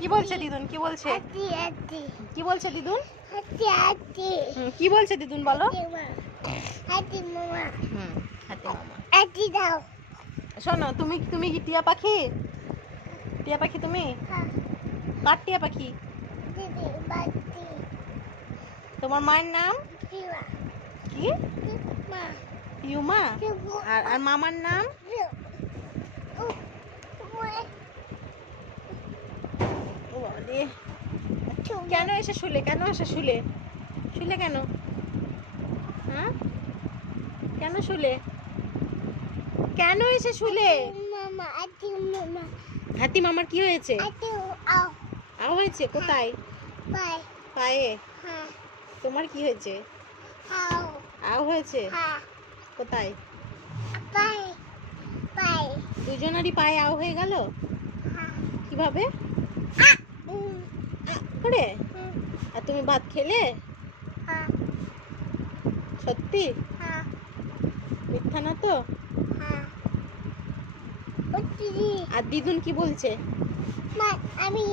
কি বলছে দিদুন? কি বলছে? কি বলছে দিদুন? কি বলছে দিদুন বলো? হাতি মামা হাতি মামা। হাতি দাও। শোনো, তুমি কি টিয়া পাখি? টিয়া পাখি তুমি? কার টিয়া পাখি? দিদি বাতি তোমার মায়ের নাম দিবা কি? মা ইউমা। আর মামার নাম? ও বাবারে, কেন এসে শুলে? কেন এসে শুলে? শুলে কেন? হ্যাঁ, কেন শুলে? কেন এসে শুলে? মামা হাতি মামা হাতি মামার কি হয়েছে? হাতি আও আও হয়েছে? কোথায়? বাই পায়ে। হ্যাঁ তোমার কি হয়েছে? আও আও হয়েছে? হ্যাঁ কোথায়? বাই বাই দুজনেরই পায়ে আও হয়ে গেল? হ্যাঁ কিভাবে উম করে? আর তুমি ভাত খেলে? হ্যাঁ সত্যি? হ্যাঁ মিথ্যা না তো? হ্যাঁ দিদি আর দিদুন কি বলছে? মা আমি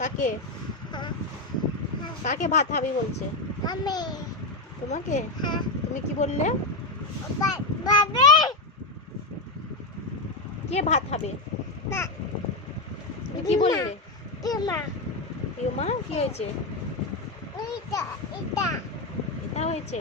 কাকে? হ্যাঁ কাকে ভাত খাবি বলছে? আমি তোমাকে? হ্যাঁ তুমি কি বললে? বাবে কে ভাত খাবে? না তুমি কি বললে? দিমা ইউমা কি হয়েছে? এটা এটা এটা হয়েছে?